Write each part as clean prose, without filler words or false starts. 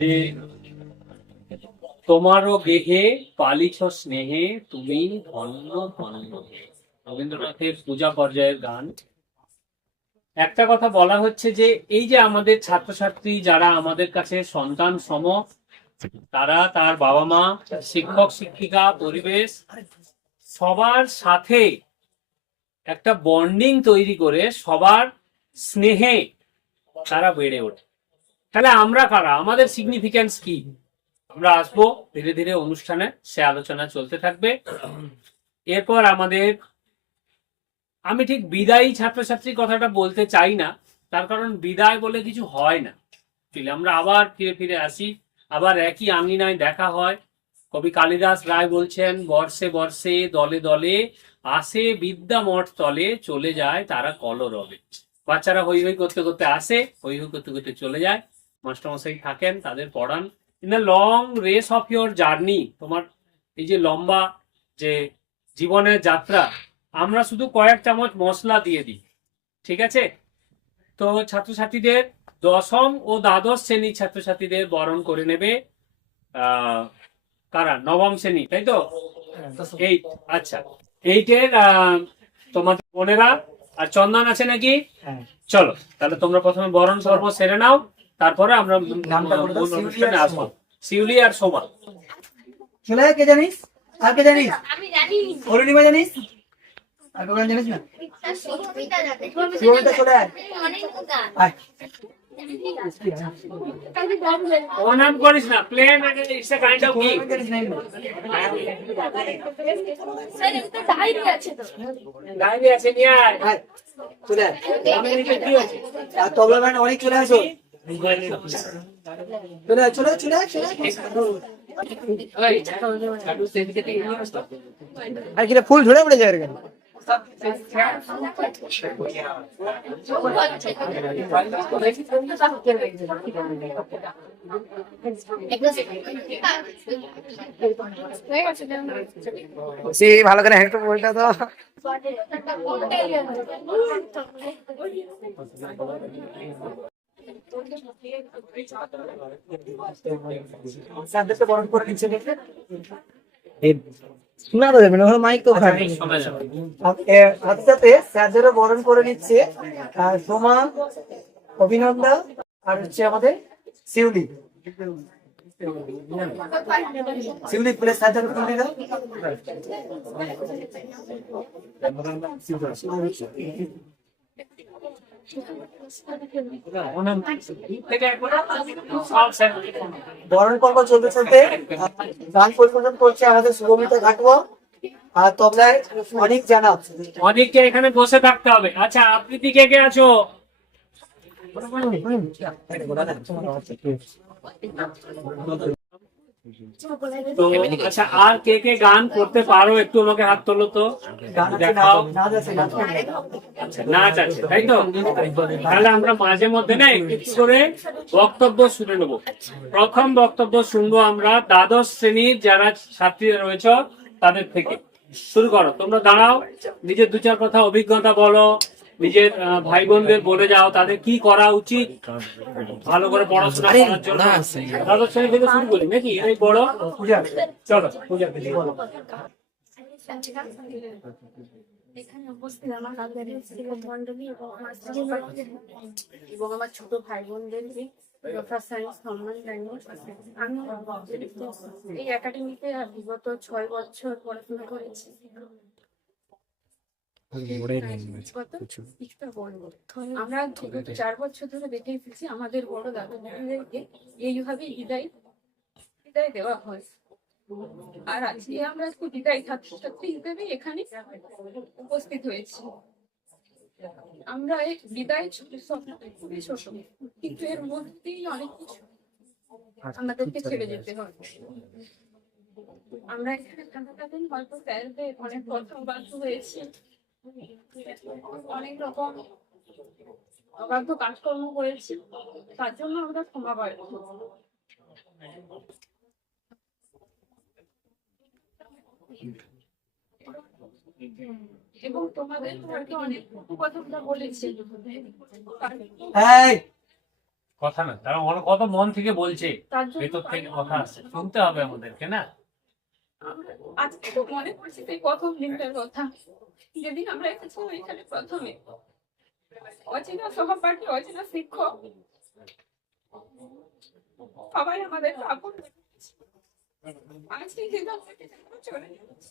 যে তোমারও গেহে পালিছ স্নেহে তুমি ধন্য ধন্য। রবীন্দ্রনাথের পূজা পর্যায়ের গান। একটা কথা বলা হচ্ছে যে এই যে আমাদের ছাত্রছাত্রী যারা আমাদের কাছে সন্তান সম, তারা তার বাবা মা, শিক্ষক শিক্ষিকা, পরিবেশ সবার সাথে একটা বন্ডিং তৈরি করে সবার স্নেহে তারা বেড়ে ওঠে। তাহলে আমরা কারা, আমাদের সিগনিফিক্যান্স কি? আমরা আসবো ধীরে ধীরে অনুষ্ঠানে, সে আলোচনা চলতে থাকবে। এরপর আমাদের, আমি ঠিক বিদায়ী ছাত্রছাত্রীর কথাটা বলতে চাই না, তার কারণ বিদায় বলে কিছু হয় না। আমরা আবার ফিরে ফিরে আসি, আবার একই আঙিনায় দেখা হয়। কবি কালিদাস রায় বলছেন, বর্ষে বর্ষে দলে দলে আসে বিদ্যা মঠ তলে, চলে যায় তারা কলরবে। বাচ্চারা হই হই করতে করতে আসে, হই হই করতে করতে চলে যায়। মাস্টারমশাই থাকেন, তাদের পড়ান। In the long race of your journey, তোমার এই যে লম্বা যে জীবনের যাত্রা, আমরা শুধু কয়েক চামচ মশলা দিয়ে দিই, ঠিক আছে? তো ছাত্রছাত্রীদের, দশম ও দ্বাদশ শ্রেণীর ছাত্রছাত্রীদের বরণ করে নেবে কারা? নবম শ্রেণী, তাই তো? এইট। আচ্ছা, এইটের তোমাদের বোনেরা আর চন্দন আছে নাকি? চলো তাহলে তোমরা প্রথমে বরণ পর্ব সেরে নাও, তারপরে আমরা অনুষ্ঠানে আসবো। শিউলি আর শোভা। চলে কে জানিস? আর কে জানিস? আমি জানি। অরুণিমা জানিস? আর কোন জানিস না? সুমিতা চলে আয়। আয়। ওনাম করিস না, প্লেন আগে it's a kind of game. Sir এটা ডায়েরি আছে তো। ডায়েরি আছে, নিয়ে আয়। আয় চলে আয়। আমি নিচে কি আছে? আর তবলা ব্যান্ড অনেক চলে আসো। চলে আয় চলে আয় চলে আয় চলে আয়। আর কিরে ফুল ঝরে পড়ে যায় এখানে। ভালো করে একটু বলটা তো। স্যারদেরকে বরণ করে নিচ্ছে শোনা তো যাবে না, মাইক তো খারাপ। সাথে সাথে স্যারদেরও বরণ করে নিচ্ছে সোমা, অভিনন্দা আর হচ্ছে আমাদের শিউলি। শিউলি প্লে স্যারদের করে দাও। বরণ পর্ব চলতে চলতে গান পরিবেশন করছে আমাদের শুভমিতা ঘাটুয়া আর তবলায় অনেক জানা। অনেককে এখানে বসে থাকতে হবে। আচ্ছা, আবৃত্তি কে কে আছো? তো আচ্ছা, আর কে কে গান করতে পারো একটু আমাকে হাত তোলো তো, দেখাও। আচ্ছা, নাচ আছে তাই তো? তাহলে আমরা মাঝে মধ্যে না একটু করে বক্তব্য শুনে নেবো। প্রথম বক্তব্য শুনবো আমরা দ্বাদশ শ্রেণীর যারা ছাত্রীরা রয়েছে তাদের থেকে। শুরু করো, তোমরা দাঁড়াও, নিজের দু চার কথা অভিজ্ঞতা বলো, নিজের ভাই বোনদের বলে যাও তাদের কি করা উচিত ভালো করে পড়াশোনা করার জন্য। দ্বাদশ শ্রেণী থেকে শুরু করি নাকি? এই বড় চলো পূজা এখানে উপস্থিত আমার মন্ডলী এবং আমার ছোট ভাই বোনদেরকে সম্মান জানিয়ে আমি এই একাডেমিতে বিগত 6 বছর পড়াশোনা করেছি। আমরা 4 বছর ধরে দেখে এসেছি আমাদের বড় দাদা দিদিদেরকে এইভাবে বিদায় দেওয়া হয়। আর আজকে আমরা বিদায় ছাত্রছাত্রী হিসেবে এখানে উপস্থিত হয়েছি। আমরা এই বিদায় খুবই ছোট, কিন্তু এর মধ্যেই অনেক কিছু আমাদেরকে ছেড়ে যেতে হয়। আমরা এখানে থাকাকালীন হয়তো স্যারদের অনেক কথা বাধ্য হয়েছি, অনেক রকম অবাধ্য কাজকর্ম করেছি, তার জন্য আমরা ক্ষমা প্রার্থী। এবং তোমাদের হয়তো অনেক কথা বলেছি। কথা না, তারা কত মন থেকে বলছে, তার জন্য ভেতর থেকে কথা আসছে, শুনতে হবে আমাদেরকে না। আমরা আজকে তো মনে পড়ছে সেই প্রথম দিনটার কথা, যেদিন আমরা এসেছিলাম এখানে প্রথমে। অচেনা সহপাঠী, অচেনা শিক্ষক, সবাই আমাদের আপন করেছে। আজকে যেখান থেকে আমরা চলে যাচ্ছি।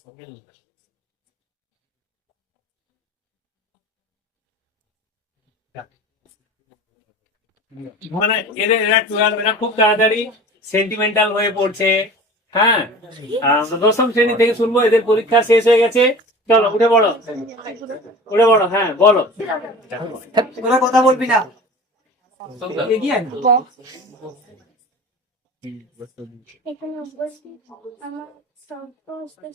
মানে এরা খুব তাড়াতাড়ি সেন্টিমেন্টাল হয়ে পড়ছে। হ্যাঁ, আমরা দশম শ্রেণী থেকে শুনবো, এদের পরীক্ষা শেষ হয়ে গেছে, চলো উঠে পড়ো, উঠে পড়ো, হ্যাঁ বলো। তোরা কথা বলবি না, এগিয়ে আয়। এখানে উপস্থিত আমার সমস্ত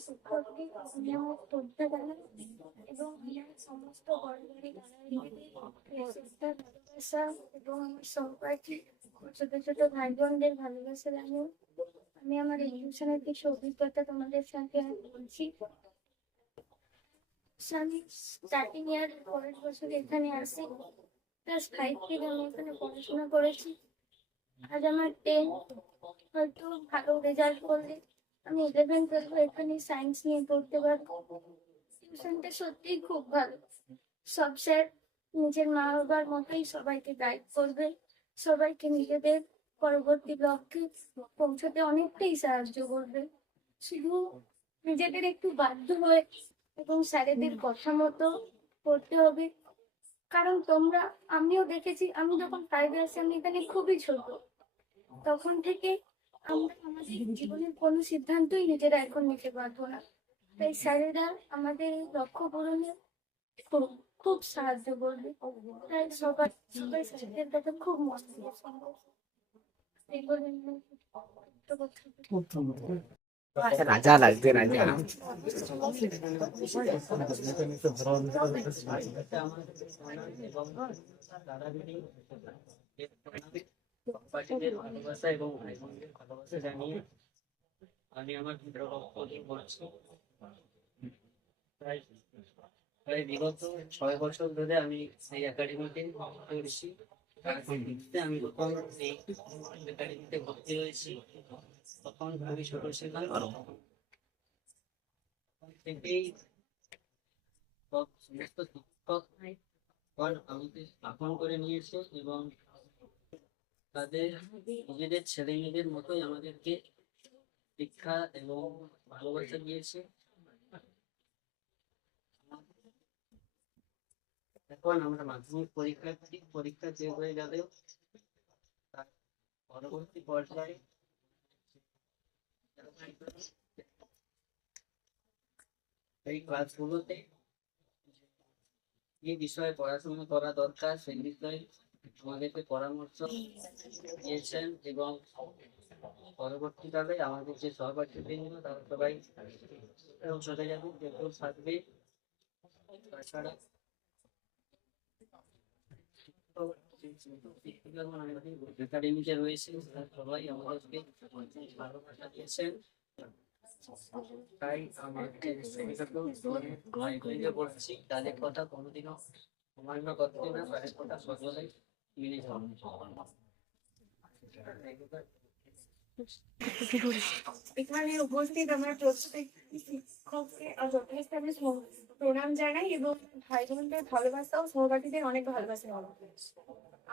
শিক্ষককে নিয়মিত পড়তে দেন এবং আমার সমস্ত বড় ভালোবাসা এবং আমার সহপাঠী ছোট ছোট ভাই বোনদের ভালোবাসা জানি। আমি আমার এডুকেশনের কিছু অভিজ্ঞতা তোমাদের সাথে বলছি। আমি স্টার্টিং ইয়ার পরের বছর এখানে আসি, ক্লাস 5 থেকে আমি এখানে পড়াশোনা করেছি। আজ আমার 10, হয়তো ভালো রেজাল্ট করলে আমি 11, 12 এখানে সায়েন্স নিয়ে পড়তে পারবো। টিউশনটা সত্যিই খুব ভালো। সব স্যার নিজের মা বাবার মতোই সবাইকে গাইড করবে, সবাইকে নিজেদের পরবর্তী লক্ষ্যে পৌঁছাতে অনেকটাই সাহায্য করবে। শুধু নিজেদের একটু বাধ্য হয়ে এবং স্যারেদের কথা মতো পড়তে হবে। কারণ তোমরা, আমিও দেখেছি, আমি যখন 5 আসি আমি এখানে খুবই ছোট, তখন থেকে আমরা আমাদের জীবনের কোনো সিদ্ধান্তই নিজেরা এখন নিতে পারবো না। তাই স্যারেরা আমাদের এই লক্ষ্য পূরণে খুব খুব সাহায্য করবে। তাই সবাই সবাই স্যারেদের কথা খুব মন দিয়ে শুনবো। এই বলে আমি একটু কথা রাজা লাগবে, রাজা। সহপাঠীদের ভালোবাসা এবং ভাই বোনদের ভালোবাসা জানিয়ে আমি আমার ভিডিও করছি। প্রায় বিগত 6 বছর ধরে আমি এই একাডেমিতে পড়ছি। আমি যখন এই একাডেমিতে ভর্তি হয়েছি তখন খুবই ছোট ছিলাম, তখন থেকেই সমস্ত শিক্ষক আমাকে আপন করে নিয়েছে এবং তাদের নিজেদের ছেলে মেয়েদের মতোই আমাদেরকে শিক্ষা এবং ভালোবাসা দিয়েছে। এখন আমরা মাধ্যমিক পরীক্ষা শেষ হয়ে গেলেও তার পরবর্তী পর্যায়ে এই ক্লাসগুলোতে যে বিষয়ে পড়াশোনা করা দরকার সেই বিষয়ে আমাদেরকে পরামর্শ দিয়েছেন এবং পরবর্তীকালে আমাদের যে সহপাঠীবৃন্দ তারা সবাই চলে যাবে, কেউ থাকবে। তাছাড়া একাডেমিতে রয়েছে তারা সবাই আমাদেরকে ভালোবাসা দিয়েছেন। তাই আমাদের ভাই বোনকে বলছি, তাদের কথা কোনোদিনও অমান্য করতে না, তাদের কথা সকলেই মেনে যাওয়া। এখানে উপস্থিত আমার প্রত্যেক শিক্ষককে যথেষ্ট আমি প্রণাম জানাই এবং ভাই বোনদের ভালোবাসা ও সহপাঠীদের অনেক ভালোবাসা জানাই।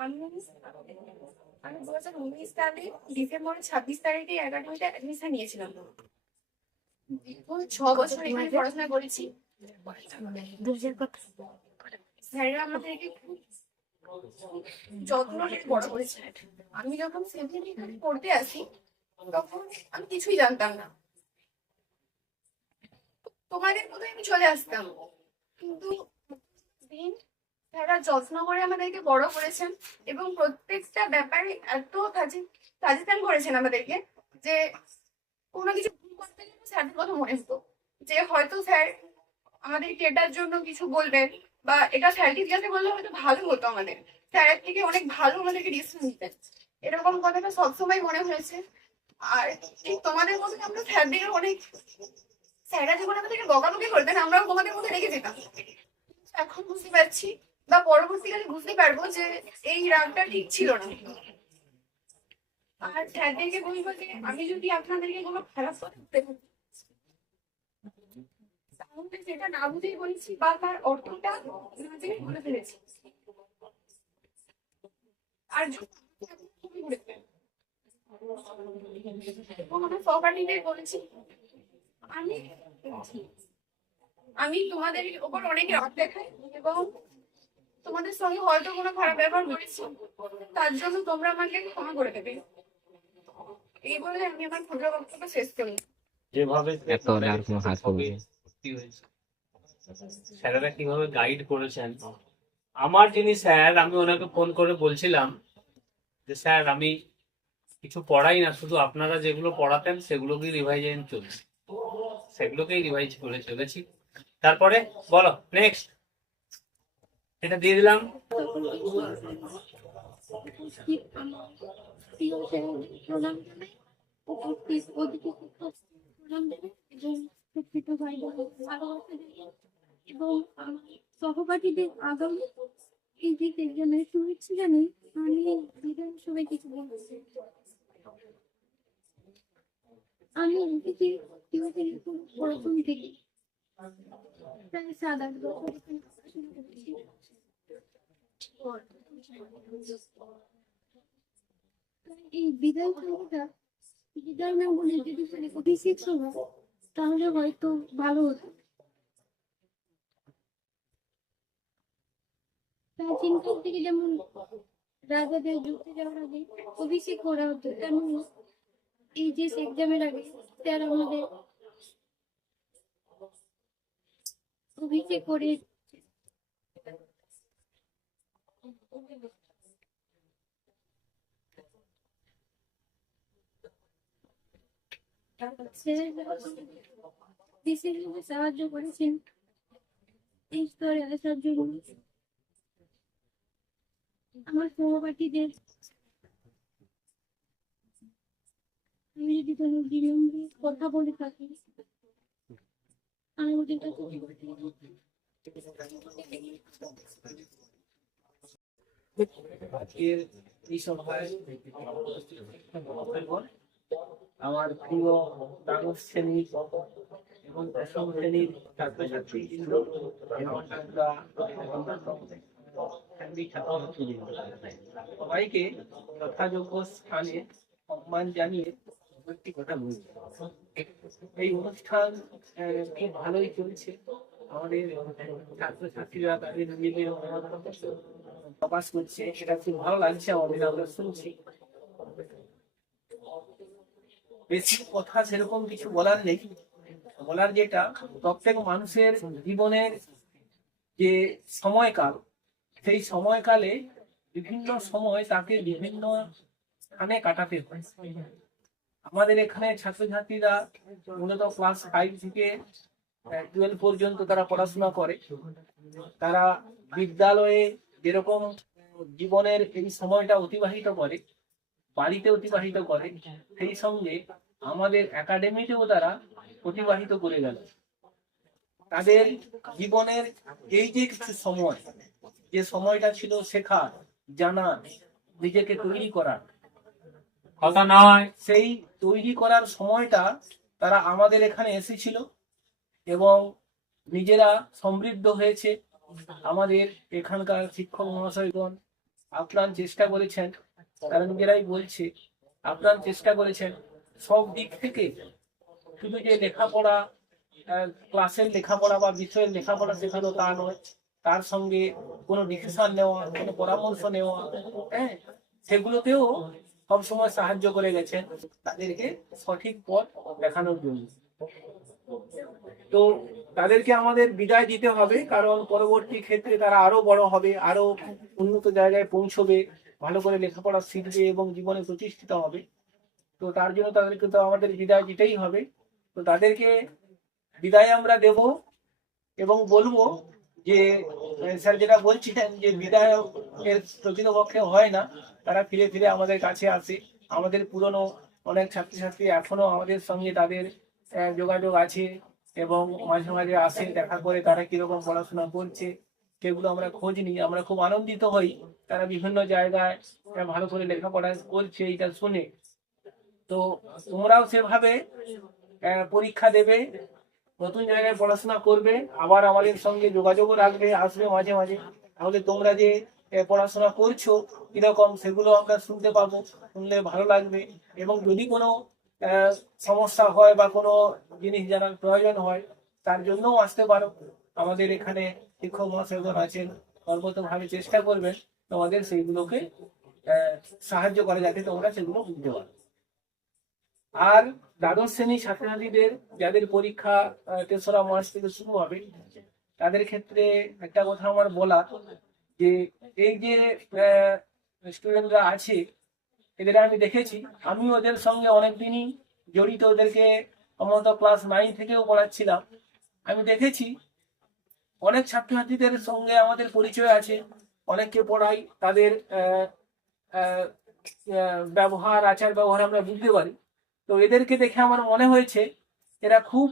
আমি 2019 সালে ডিসেম্বরের 26 তারিখে একাডেমিতে অ্যাডমিশন নিয়েছিলাম। 6 বছর এখানে পড়াশোনা করেছি। স্যারেরা আমাদেরকে খুব যত্ন নিয়ে বড় করেছে। আমি যখন 7 এখানে পড়তে আসি তখন আমি কিছুই জানতাম না, তোমাদের মতোই আমি চলে আসতাম, কিন্তু দিন তারা যত্ন করে আমাদেরকে বড় করেছেন এবং প্রত্যেকটা ব্যাপারে এত সাজেশন করেছেন আমাদেরকে যে কোনো কিছু ভুল করতে গেলে স্যারের কথা মনে হতো যে হয়তো স্যার আমাদেরকে এটার জন্য কিছু বলবেন বা এটা স্যারকে জিজ্ঞাসা করলে হয়তো ভালো হতো, আমাদের স্যারের থেকে অনেক ভালো আমাদেরকে ডিসিশন দিতেন, এরকম কথাটা সবসময় মনে হয়েছে। আর ঠিক তোমাদের মতো আমরা স্যারদের অনেক, স্যাররা যখন আমাদেরকে বকাবকি করতেন আমরাও তোমাদের মধ্যে রেখে যেতাম। এখন বুঝতে পারছি বা পরবর্তীকালে বুঝতে পারবো যে এই রাগটা ঠিক ছিল না। আর স্যারদেরকে বলবো যে আমি যদি আপনাদেরকে কোনো খারাপ কথা বলতে পারি, তাহলে সেটা না বুঝেই বলেছি বা তার অর্থটা না জেনে বলে ফেলেছি। আর খুবই ঘুরেছে এবং আমার সহপাঠীদের বলেছি আমি আমি তোমাদের ওপর অনেক রাগ দেখাই এবং তোমাদের সঙ্গে হয়তো কোনো খারাপ ব্যবহার করেছি, তার জন্য তোমরা আমাকে ক্ষমা করে দেবে। এই বলে আমি আমার ক্ষুদ্র বক্তব্য শেষ করি। যেভাবে এত হলে আর কোনো হাত পড়বে না। ভর্তি হয়েছে, স্যারেরা কিভাবে গাইড করেছেন। আমার যিনি স্যার, আমি ওনাকে ফোন করে বলছিলাম যে স্যার আমি কিছু পড়াই না, শুধু আপনারা যেগুলো পড়াতেন সেগুলোকেই রিভাইজ চলছে, সেগুলোকেই রিভাইজ করে চলেছি। তারপরে বলো নেক্সট, এটা দিয়ে দিলাম। এবং আমার সহপাঠীদের আগামী এই যে এক্সামের শুভেচ্ছা জানাই। আমি বিধানসভায় কিছু বলছি। আমি এদিকে প্রথম থেকে প্রায় 7-8 বছর এখানে পড়াশোনা করেছি। এই বিধানসভাটা বিদায় না বলে যদি অভিষেক সভা তাহলে হয়তো ভালো হতো। প্রাচীনকাল থেকে যেমন রাজাদের যুদ্ধে যাওয়ার আগে অভিষেক করা হতো, তেমন এই যে এক্সামের আগে তারা আমাদের অভিষেক করে বিশেষভাবে সাহায্য করেছেন এই স্তরে আসার জন্য। আমার সহপাঠীদের আমি যদি কোনো বিলম্বে কথা বলে থাকি, আমি ওদের কাছে আজকের এই সভায় আমার প্রিয় দ্বাদশ শ্রেণীর এবং দশম শ্রেণীর ছাত্রছাত্রী সবাইকে যথাযোগ্য স্থানে সম্মান জানিয়ে একটি কথা বলছি। এই অনুষ্ঠান খুব ভালোই চলছে। আমাদের ছাত্রছাত্রীরা তাদের নিজেদের প্রকাশ করছে, সেটা খুব ভালো লাগছে আমাদের, আমরা শুনছি। বেশি কথা সেরকম কিছু বলার নেই। বলার যেটা, প্রত্যেক মানুষের জীবনের যে সময়কাল, সেই সময়কালে বিভিন্ন সময় তাকে বিভিন্ন স্থানে কাটাতে হয়। আমাদের এখানে ছাত্রছাত্রীরা মূলত ক্লাস 5 থেকে 12 পর্যন্ত তারা পড়াশোনা করে। তারা বিদ্যালয়ে যেরকম জীবনের এই সময়টা অতিবাহিত করে, বাড়িতে অতিবাহিত করে, সেই সঙ্গে আমাদের একাডেমিতেও তারা অতিবাহিত করে গেল। তাদের জীবনের এই যে কিছু সময়, যে সময়টা ছিল শেখা, জানা, নিজেকে তৈরি করার কথা নয়, সেই তৈরি করার সময়টা তারা আমাদের এখানে এসেছিল এবং নিজেরা সমৃদ্ধ হয়েছে। আমাদের এখানকার শিক্ষক মহাশয়গণ আপ্রাণ চেষ্টা করেছেন, তারা নিজেরাই বলছে আপ্রাণ চেষ্টা করেছেন সব দিক থেকে। শুধু যে লেখাপড়া, ক্লাসের লেখাপড়া বা বিষয়ের লেখাপড়া শেখানো তা নয়, তার সঙ্গে কোনো ডিসিশন নেওয়া, কোনো পরামর্শ নেওয়া, হ্যাঁ, সেগুলোতেও সবসময় সাহায্য করে গেছেন তাদেরকে সঠিক পথ দেখানোর জন্য। তো তাদেরকে আমাদের বিদায় দিতে হবে, কারণ পরবর্তী ক্ষেত্রে তারা আরো বড় হবে, আরো উন্নত জায়গায় পৌঁছবে, ভালো করে লেখাপড়া শিখবে এবং জীবনে প্রতিষ্ঠিত হবে। তো তার জন্য তাদেরকে তো আমাদের বিদায় দিতেই হবে। তো তাদেরকে বিদায় আমরা দেব এবং বলবো যে স্যার যেটা বলছিলেন যে বিদায় এর প্রকৃতপক্ষে হয় না, তারা ফিরে ফিরে আমাদের কাছে আসে। আমাদের পুরনো অনেক ছাত্রছাত্রী এখনো আমাদের সঙ্গে তাদের যোগাযোগ আছে এবং মাঝে মাঝে আসে, দেখা করে তারা কিরকম পড়াশোনা করছে সেগুলো আমরা খোঁজ নিই। আমরা খুব আনন্দিত হই তারা বিভিন্ন জায়গায় ভালো করে লেখাপড়া করছে এটা শুনে। তো তোমরাও সেভাবে পরীক্ষা দেবে, নতুন জায়গায় পড়াশোনা করবে, আবার আমাদের সঙ্গে যোগাযোগও রাখবে, আসবে মাঝে মাঝে। তাহলে তোমরা যে পড়াশোনা করছো কিরকম সেগুলো আমরা শুনতে পাবো, শুনলে ভালো লাগবে। এবং যদি কোনো সমস্যা হয় বা কোনো জিনিস জানার প্রয়োজন হয় তার জন্যও আসতে পারো। আমাদের এখানে শিক্ষক মহাশয়গণ আছেন, সর্বতভাবে চেষ্টা করবেন তোমাদের সেইগুলোকে সাহায্য করে যাতে তোমরা সেগুলো বুঝতে পারো। আর দ্বাদশ শ্রেণীর ছাত্রছাত্রীদের যাদের পরীক্ষা 3রা মার্চ থেকে শুরু হবে, তাদের ক্ষেত্রে একটা কথা আমার বলা, যে এই যে স্টুডেন্টরা আছে এদের আমি দেখেছি, আমি ওদের সঙ্গে অনেকদিনই জড়িত, ওদেরকে সম্ভবত ক্লাস 9 থেকেও পড়াচ্ছিলাম। আমি দেখেছি অনেক ছাত্রছাত্রীদের সঙ্গে আমাদের পরিচয় আছে, অনেককে পড়াই, তাদের ব্যবহার, আচার ব্যবহার আমরা বুঝতে পারি। তো এদেরকে দেখে আমার মনে হয়েছে এরা খুব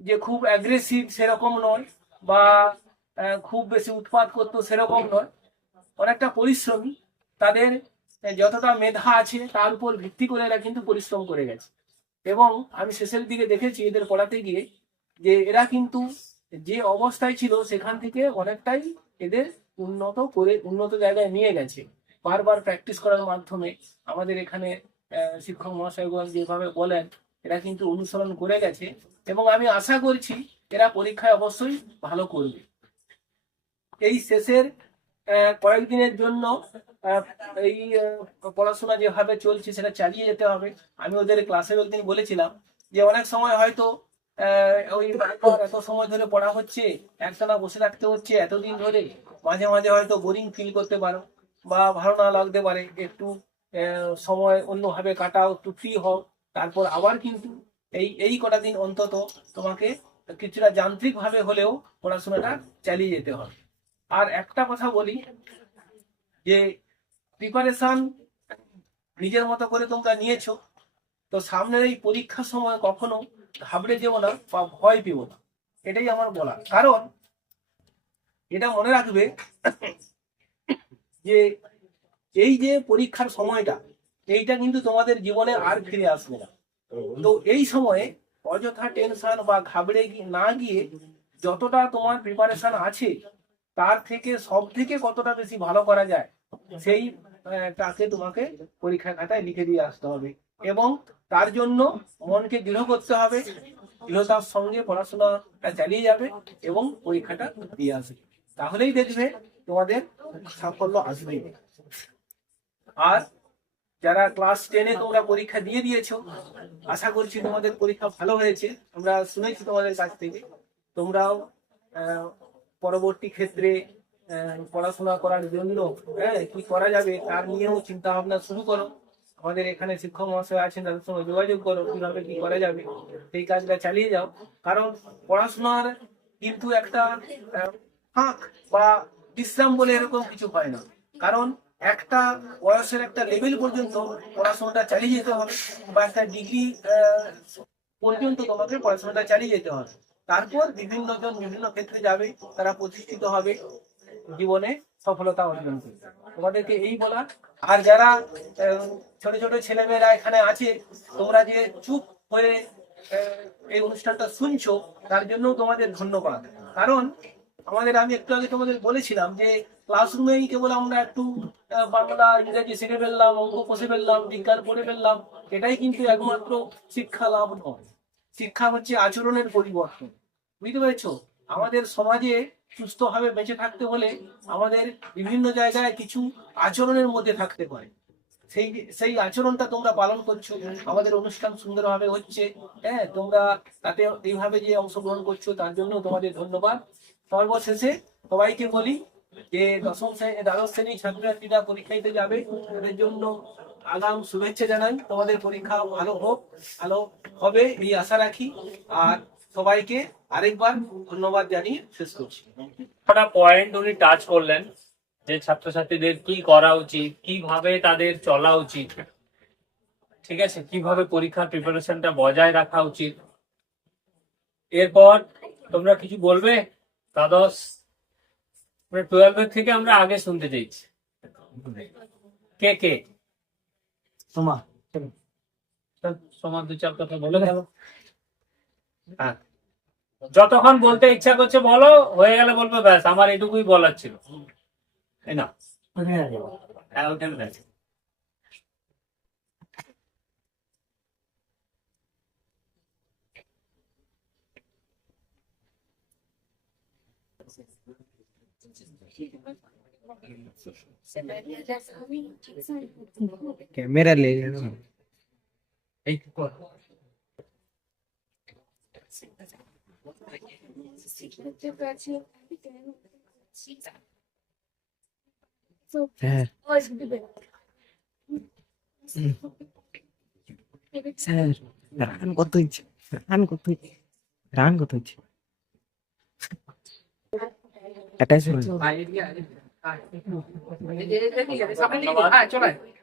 যে খুব অ্যাগ্রেসিভ সেরকম নয়, বা খুব বেশি উৎপাত করতো সেরকম নয়, অনেকটা পরিশ্রমী। তাদের যতটা মেধা আছে তার উপর ভিত্তি করে এরা কিন্তু পরিশ্রম করে গেছে। এবং আমি শেষের দিকে দেখেছি এদের পড়াতে গিয়ে যে এরা কিন্তু যে অবস্থায় ছিল সেখান থেকে অনেকটাই এদের উন্নত জায়গায় নিয়ে গেছে, বারবার প্র্যাকটিস করার মাধ্যমে। আমাদের এখানে শিক্ষক মহাশয়গণ যেভাবে বলেন এরা কিন্তু অনুসরণ করে গেছে, এবং আমি আশা করছি এরা পরীক্ষায় অবশ্যই ভালো করবে। এই শেষের কয়েকদিনের জন্য এই পড়াশোনা যেভাবে চলছে সেটা চালিয়ে যেতে হবে। আমি ওদের ক্লাসে একদিন বলেছিলাম যে অনেক সময় হয়তো ওই এত সময় ধরে পড়া হচ্ছে, একটানা বসে থাকতে হচ্ছে এতদিন ধরে, মাঝে মাঝে হয়তো বোরিং ফিল করতে পারো বা ভালো না লাগতে পারে, একটু সময় অন্যভাবে কাটাও, একটু ফ্রি হও। তারপর আবার কিন্তু এই কটা দিন অন্তত তোমাকে কিছুটা যান্ত্রিক ভাবে হলেও পড়াশোনাটা চালিয়ে যেতে হবে। আর একটা কথা বলি, যে প্রিপারেশন নিজের মতো করে তোমরা নিয়েছো, তো সামনের এই পরীক্ষার সময় কখনো ঘাবড়ে যেও না বা ভয় পেও না, এটাই আমার বলা। কারণ এটা মনে রাখবে যে এই যে পরীক্ষার সময়টা, এইটা কিন্তু তোমাদের জীবনে আর ফিরে আসবে না। তো এই সময়ে অযথা টেনশন বা ঘাবড়ে না গিয়ে যতটা তোমার প্রিপারেশন আছে তার থেকে সব থেকে কতটা বেশি ভালো করা যায় সেই তাকে তোমাকে পরীক্ষা খাতায় লিখে দিয়ে আসতে হবে। এবং তার জন্য মনকে দৃঢ় করতে হবে, দৃঢ়তার সঙ্গে পড়াশোনাটা চালিয়ে যাবে এবং পরীক্ষাটা দিয়ে আসবে, তাহলেই দেখবে তোমাদের সাফল্য আসবেই। আর যারা ক্লাস 10-এ তোমরা পরীক্ষা দিয়ে দিয়েছো, আশা করছি তোমাদের পরীক্ষা ভালো হয়েছে। আমরা শুনেছি তোমাদের কাছ থেকে, তোমরাও পরবর্তী ক্ষেত্রে পড়াশোনা করার জন্য কি করা যাবে তার নিয়েও চিন্তা ভাবনা শুরু করো। আমাদের এখানে শিক্ষক মহাশয় আছেন, তাদের সঙ্গে যোগাযোগ করো, কিভাবে কি করা যাবে সেই কাজটা চালিয়ে যাও। কারণ পড়াশোনার কিন্তু একটা ফাঁক বা বিশ্রাম বলে এরকম কিছু হয় না। কারণ একটা বয়সের একটা লেভেল পর্যন্ত পড়াশোনাটা চালিয়ে যেতে হবে, বা একটা ডিগ্রি পর্যন্ত তোমাকে পড়াশোনাটা চালিয়ে যেতে হবে। তারপর বিভিন্ন জন বিভিন্ন ক্ষেত্রে যাবে, তারা প্রতিষ্ঠিত হবে, জীবনে সফলতা অর্জন করবে। তোমাদেরকে এই বলা। আর যারা ছোট ছোট ছেলেমেয়েরা এখানে আছে, তোমরা যে চুপ হয়ে এই অনুষ্ঠানটা শুনছো তার জন্য তোমাদের ধন্যবাদ। কারণ আমি একটু আগে তোমাদের বলেছিলাম যে ক্লাসরুমেই কেবল আমরা একটু বাংলা ইংরেজি শিখে ফেললাম, অঙ্ক কষে ফেললাম, বিজ্ঞান পড়ে ফেললাম, এটাই কিন্তু একমাত্র শিক্ষা লাভ নয়। শিক্ষা হচ্ছে আচরণের পরিবর্তন, বুঝতে পেরেছো? আমাদের সমাজে সুস্থভাবে বেঁচে থাকতে হলে আমাদের বিভিন্ন জায়গায় কিছু আচরণের মধ্যে থাকতে পারে। সেই আচরণটা তোমরা পালন করছো, আমাদের অনুষ্ঠান সুন্দরভাবে হচ্ছে। তোমরা তাতে এইভাবে যে অংশগ্রহণ করছো তার জন্য তোমাদের ধন্যবাদ। সর্বশেষে সবাইকে বলি যে দ্বাদশ শ্রেণীর ছাত্রছাত্রীরা পরীক্ষা দিতে যাবে, তাদের জন্য আগাম শুভেচ্ছা জানাই। তোমাদের পরীক্ষা ভালো হোক, ভালো হবে এই আশা রাখি। আর সবাইকে আরেকবার ধন্যবাদ জানিয়ে শেষ করছি। একটা পয়েন্ট উনি টাচ করলেন যে ছাত্রছাত্রীদের কি করা উচিত, কিভাবে তাদের চলা উচিত, ঠিক আছে, কিভাবে পরীক্ষার প্রিপারেশনটা বজায় রাখা উচিত। এরপর তোমরা কিছু বলবে? দ্বাদশ 12 থেকে আমরা আগে শুনতে চাইছি। কে কে সোমা সমান 2-4 কথা বলে গেল। হ্যাঁ, যতক্ষণ বলতে ইচ্ছা করছে বলো, হয়ে গেলে বলবে ব্যাস আমার এটুকুই বলার ছিল, তাই না? হ্যাঁ, ওখানে আছে। कैमरा ले लो। স্যার স্যার রান কত হয়েছে? রান কত হয়েছে? অ্যাটাচমেন্ট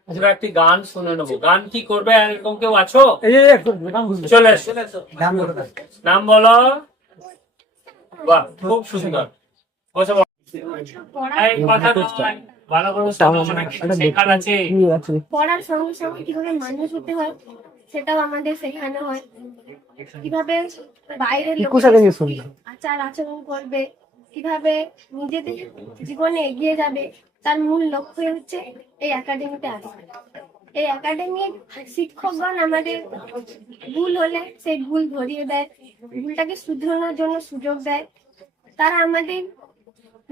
আমরা একটি গান শুনে নেবো। গান কি করবে এরকম কেউ আছো? চলে এসো। নাম বলো। বাহ, খুব সুন্দর। বসে বলো। এই কথা নয়, ভালো করে শোনো, অনেক কিছু শেখার আছে। পড়ার সঙ্গে সঙ্গে কিভাবে মানুষ হতে হয় সেটাও আমাদের শেখানো হয়। কিভাবে বাইরের লোকের সঙ্গে আচার আচরণ করবে, কিভাবে নিজেদের জীবনে এগিয়ে যাবে, তার মূল লক্ষ্য হচ্ছে এই একাডেমিতে আসা। এই একাডেমির শিক্ষকগণ আমাদের ভুল হলে সেই ভুল ধরিয়ে দেয়, ভুলটাকে শুধরানোর জন্য সুযোগ দেয়। তারা আমাদের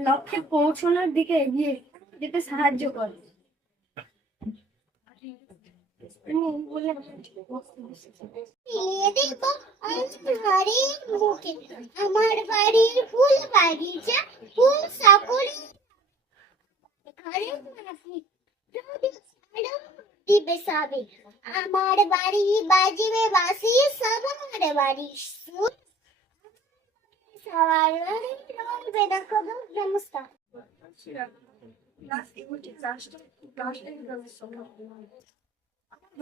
লক্ষ্যে পৌঁছানোর দিকে এগিয়ে যেতে সাহায্য করে। মিলিয়ে দেখবো আজ ঘরের মুখে আমার বাড়ির ফুল বাগিচা ফুল সকলে ঘরে মাঝি রবি আলো দিবে সবে আমার বাড়ি বাজিবে বাসি সবার বাড়ি সুর সবার বাড়ি রবে না কদম নমস্কার।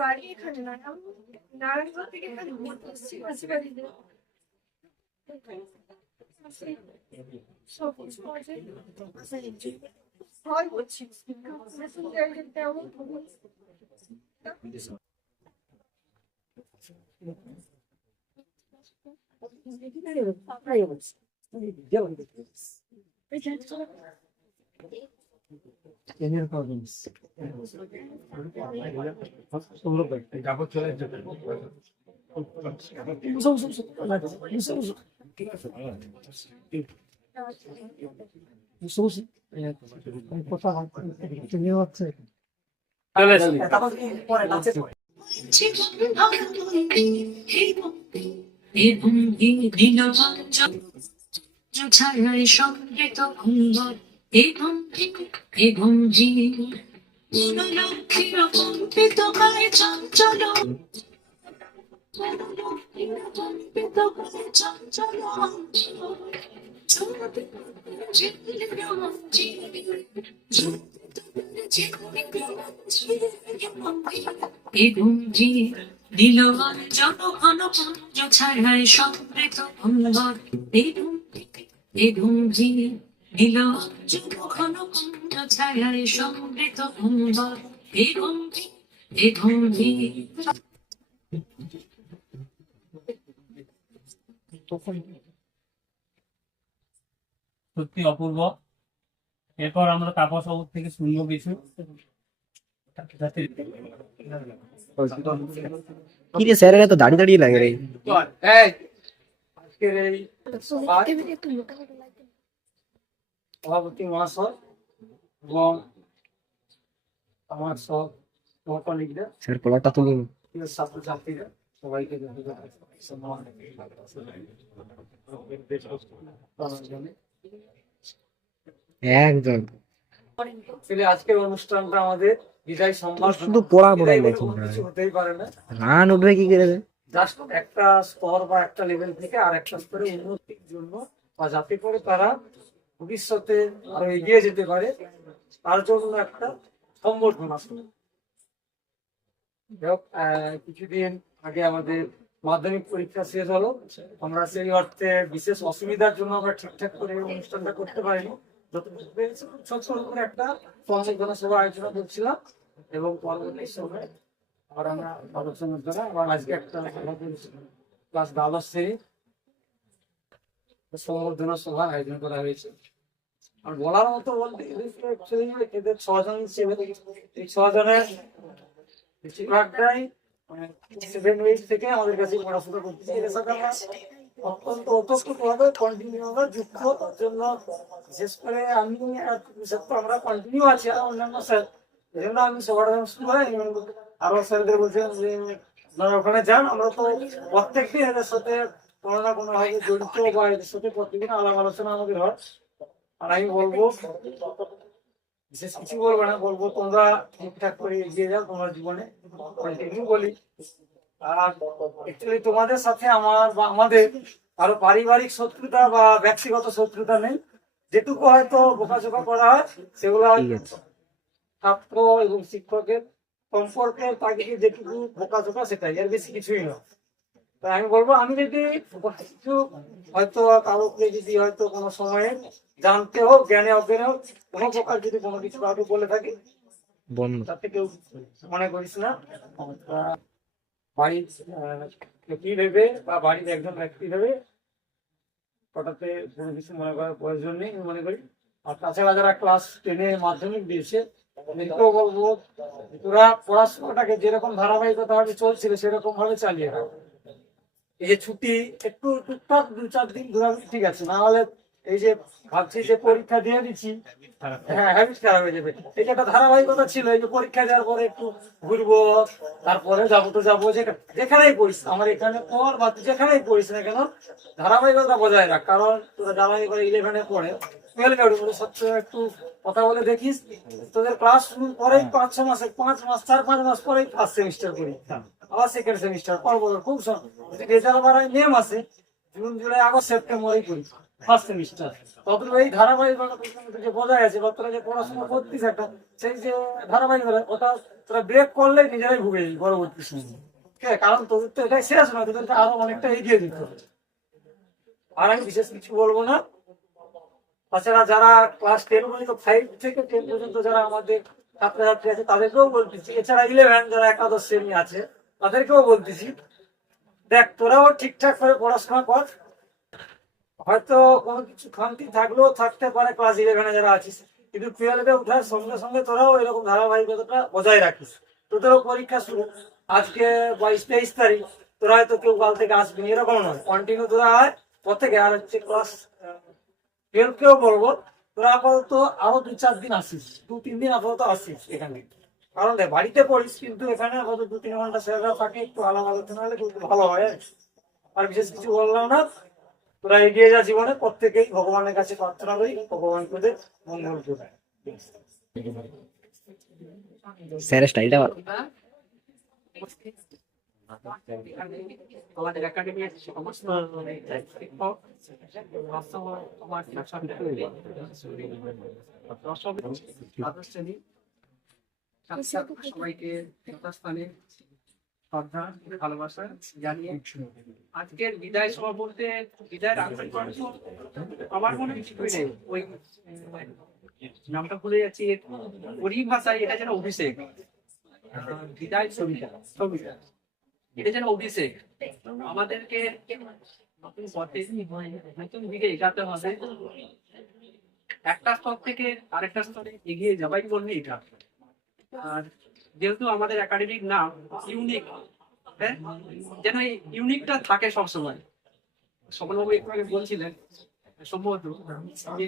বাড়ি এখানে না, আমি নারায়ণগঞ্জ থেকে এখানে ঘুরতে এসেছি মাসিবাড়িতে। সবুজ মাঠে ভয় হচ্ছে, তেমন চলে এসো। ছাড়াই সমৃত সুন্দর এবং এবং জীব লক্ষ্মীর কম্পিত হয় চঞ্চল কম্পিত হয় চঞ্চল এবং জীব দিল জনগণ পঞ্চ ছাড়াই সমৃত সুন্দর এবং জীব দিল জনগণ পঞ্চ ছাড়াই সমৃত সুন্দর এবং জীব সত্যি অপূর্ব। এরপর আমরা তাপস বাবুর থেকে শুনবো কিছু। কি রে স্যারেরা তো দাঁড়িয়ে দাঁড়িয়ে লাগে রে। আজকের এই সভাপতি মহাশয় এবং আমার সব সহকর্মীরা স্যার কলারটা তুলুন। প্রিয় ছাত্রছাত্রীরা সবাইকে একজন আজকের অনুষ্ঠানটা আমাদের বিদায় সম্মান, শুধু পড়া পড়া বিদায় বলে লেখা। কোনো কিছু হতেই পারে না। রান উঠবে কি করে? জাস্ট একটা স্তর বা একটা লেভেল থেকে আর একটা স্তরে উন্নতির জন্য বা যাতে করে তারা ভবিষ্যতে আরো এগিয়ে যেতে পারে তার জন্য একটা সম্বর্ধনা আসলে। কিছুদিন আগে আমাদের মাধ্যমিক পরীক্ষা শেষ হলো, আমরা সেই অর্থে বিশেষ অসুবিধার জন্য আমরা ঠিকঠাক করে অনুষ্ঠানটা করতে পারিনি। যতটুকু পেরেছি ছোট ছোট করে একটা সংবর্ধনা সভা আয়োজন করছিলাম এবং পরবর্তী সময় আর আমরা সদস্য দ্বারা এবং আজকে একটা ক্লাস দ্বাদশ শ্রেণী সংবর্ধনা সভার আয়োজন করা হয়েছে। আর বলার মতো বলতে এদের 6 জন ছেলে, এই 6 জনের বেশিরভাগটাই 7-8 থেকে আমাদের কাছে পড়াশোনা করতেছে। এদের সাথে আমরা অত্যন্ত ওতপ্রোতভাবে কন্টিনিউ আমরা যুক্ত। তার জন্য বিশেষ করে আমি বিশেষ করে আমরা কন্টিনিউ আছি আর অন্যান্য স্যার, এই জন্য আমি সবার শুরু হয় আরো স্যারদের বলছিলাম যে আপনারা ওখানে যান। আমরা তো প্রত্যেকদিন এদের সাথে কোনো না কোনো ভাবে জড়িত বা এদের সাথে প্রত্যেকদিন আলাপ আলোচনা আমাদের হয়। আর আমি বলবো, বিশেষ কিছু বলবো না, বলবো তোমরা ঠিকঠাক করে এগিয়ে যাও তোমার জীবনে, কন্টিনিউ বলি। আর অ্যাকচুয়ালি তোমাদের সাথে আমার বা আমাদের কারো পারিবারিক শত্রুতা বা ব্যক্তিগত শত্রুতা নেই। যেটুকু হয়তো বোকাচোকা করা হয় সেগুলো ছাত্র এবং শিক্ষকের সম্পর্কে তাকে যেটুকু বোকাচোকা সেটাই, এর বেশি কিছুই না। তাই আমি বলবো, আমি যদি কিছু হয়তো কাউকে যদি হয়তো কোনো সময়ে জানতে হোক, জ্ঞানে অজ্ঞানে হোক, কোনো প্রকার যদি কোনো কিছু কাউকে বলে থাকি তাতে কেউ মনে করিস না। বাড়ির ব্যক্তি ভেবে বা বাড়ির একজন ব্যক্তি ভেবে হঠাৎ কোনো কিছু মনে করার প্রয়োজন নেই আমি মনে করি। আর তাছাড়া যারা ক্লাস 10-এ মাধ্যমিক দিয়েছে তাদেরকেও বলবো, তোরা পড়াশোনাটাকে যেরকম ধারাবাহিকতা ভাবে চলছিল সেরকম ভাবে চালিয়ে রাখ। এই যে ছুটি একটু টুকটাক 2-4 দিন ঘোরাঘুরি ঠিক আছে, না হলে এই যে ভাবছি যে পরীক্ষা দিয়ে দিচ্ছি, হ্যাঁ হ্যাবিট খারাপ হয়ে যাবে। এটা একটা ধারাবাহিকতা ছিল, এই যে পরীক্ষা দেওয়ার পরে একটু ঘুরবো, তারপরে যাবো তো যাবো, যেখানেই পড়িস আমার এখানে পর বা যেখানেই পড়িস না কেন ধারাবাহিকতা বজায় রাখ। কারণ তোরা যারা এবারে 11-এ পড়ে 12-এ উঠে সবসময় একটু কথা বলে দেখিস, তোদের ক্লাস পরেই 5-6 মাসে 5 মাস 4-5 মাস পরেই ফার্স্ট সেমিস্টার পরীক্ষা, আবার সেকেন্ড সেমিস্টার, পর খুব রেজাল্ট বাড়ায় মে মাসে, জুন জুলাই আগস্ট সেপ্টেম্বরেই পরীক্ষা ফার্স্ট সেমিস্টার। ততটুকু এই ধারাবাহিকতা যে বজায় আছে বা তোরা যে পড়াশোনা করতিস একটা, সেই যে ধারাবাহিকতা ওটা তোরা ব্রেক করলে নিজেরাই ভুগে যাবি পরবর্তী সময়। ঠিক আছে, কারণ তোদের তো এটাই শেষ নয়, তোদেরকে আরো অনেকটা এগিয়ে দিতে হবে। আর আমি বিশেষ কিছু বলবো না। তাছাড়া যারা ক্লাস 10 পর্যন্ত 5 থেকে 10 পর্যন্ত যারা আমাদের ছাত্রছাত্রী আছে তাদেরকেও বলতেছি, এছাড়া 11 যারা একাদশ শ্রেণী আছে তাদেরকেও বলতেছি, দেখ তোরাও ঠিকঠাক করে পড়াশোনা কর। হয়তো কোনো কিছু খামতি থাকলেও থাকতে পারে ক্লাস 11-এ যারা আছিস, কিন্তু 12-এ ওঠার সঙ্গে সঙ্গে তোরাও এরকম ধারাবাহিকতাটা বজায় রাখিস। তোদেরও পরীক্ষা শুরু আজকে 22-23 তারিখ, তোরা হয়তো কেউ কাল থেকে আসবি এরকম নয়, কন্টিনিউ তোরা হয় প্রত্যেকে। আর হচ্ছে ক্লাস 12-কেও বলবো তোরা আপাতত আরো 2-4 দিন আসিস, 2-3 দিন আপাতত আসিস এখানে। কারণ দেখ বাড়িতে পড়িস কিন্তু এখানে আপাতত 2-3 ঘন্টা স্যাররা থাকে, একটু আলাদা আলোচনা হলে খুব ভালো হয়। আর বিশেষ কিছু বললাম না, তোরা এগিয়ে যা জীবনে, প্রত্যেকেই ভগবানের কাছে প্রার্থনা করি ভগবান তোদের মঙ্গল করে। স্যারের স্টাইলটা আমাদের একাডেমির সমস্ত শিক্ষক, আমার দ্বাদশ শ্রেণী সবাইকে যথাস্থানে শ্রদ্ধা ভালোবাসা জানিয়ে আজকের বিদায় সভা বলতে বিদায়ের আমার মনে কিছুই নেই। ওই নামটা ভুলে যাচ্ছি, ওরই ভাষায় এটা যেন অভিষেক, বিদায় ছবিটা এটা যেন অভিষেক। আমাদেরকে নতুন পথে নতুন দিকে এগাতে হবে, একটা স্তর থেকে আরেকটা স্তরে এগিয়ে যাবাই বললে এটা। আর যেহেতু আমাদের একাডেমিক নাম ইউনিক, হ্যাঁ যেন এই ইউনিকটা থাকে সবসময়। সফলবাবু একটু আগে বলছিলেন সম্ভবত যে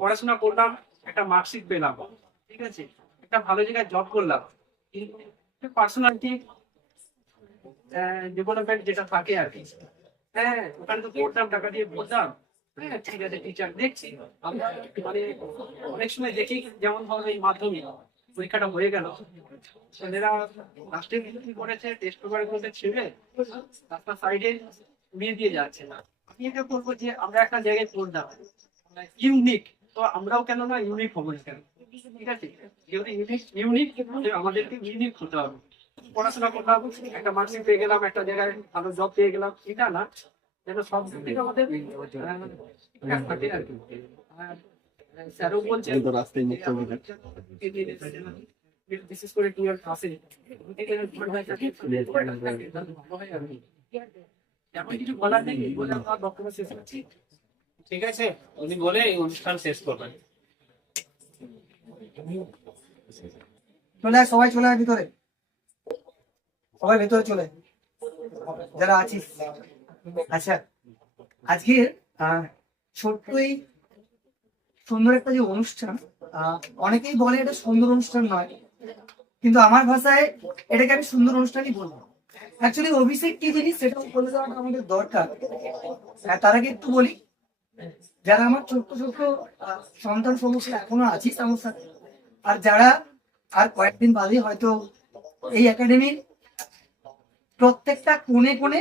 পড়াশোনা করলাম, একটা মার্কশিট পেলাম, ঠিক আছে, একটা ভালো জায়গায় জব করলাম, কিন্তু পার্সোনালিটি ডেভেলপমেন্ট যেটা থাকে আর কি, হ্যাঁ ওখানে তো পড়তাম, টাকা দিয়ে পড়তাম, হ্যাঁ ঠিক আছে টিচার দেখছি আমরা, মানে অনেক সময় দেখি যেমন ধরো এই মাধ্যমিক পরীক্ষাটা হয়ে গেল, ছেলেরা লাস্টে কি করেছে টেস্ট পেপার গুলোতে ছেড়ে রাস্তার সাইডে উড়িয়ে দিয়ে যাচ্ছে। আমি এটা বলবো যে আমরা একটা জায়গায় পড়লাম ইউনিক, তো আমরাও কেন না ইউনিক হবো না কেন, ঠিক আছে, যেহেতু ইউনিক আমাদেরকে ইউনিক হতে হবে। পড়াশোনা করলাম, একটা মার্কশিট পেয়ে গেলাম, একটা জায়গায় ভালো জব পেয়ে গেলাম, এটা না, যেন সব দিক আমাদের থাকে আর কি। স্যারও বলছেন বিশেষ করে টুয়েলভ ক্লাসে এখন কিছু বলার নেই, বলে আমার বক্তব্য শেষ করছি। ঠিক আছে, উনি বলে এই অনুষ্ঠান শেষ করবেন। চলে আয়, সবাই চলে আয় ভিতরে, সবাই ভেতরে চলে আয়, যারা আছিস। আচ্ছা, আজকে ছোট্টই সুন্দর একটা যে অনুষ্ঠান, অনেকেই বলে এটা সুন্দর অনুষ্ঠান নয়, কিন্তু আমার ভাষায় এটাকে আমি সুন্দর অনুষ্ঠানই বলবো। অ্যাকচুয়ালি অভিষেক কি জিনিস সেটা বলে দেওয়াটা আমাদের দরকার। তার আগে একটু বলি, যারা আমার ছোট্ট ছোট্ট সন্তান সমস্যা এখনো আছিস আমার সাথে, আর যারা আর কয়েকদিন বাদে হয়তো এই একাডেমির প্রত্যেকটা কোণে কোণে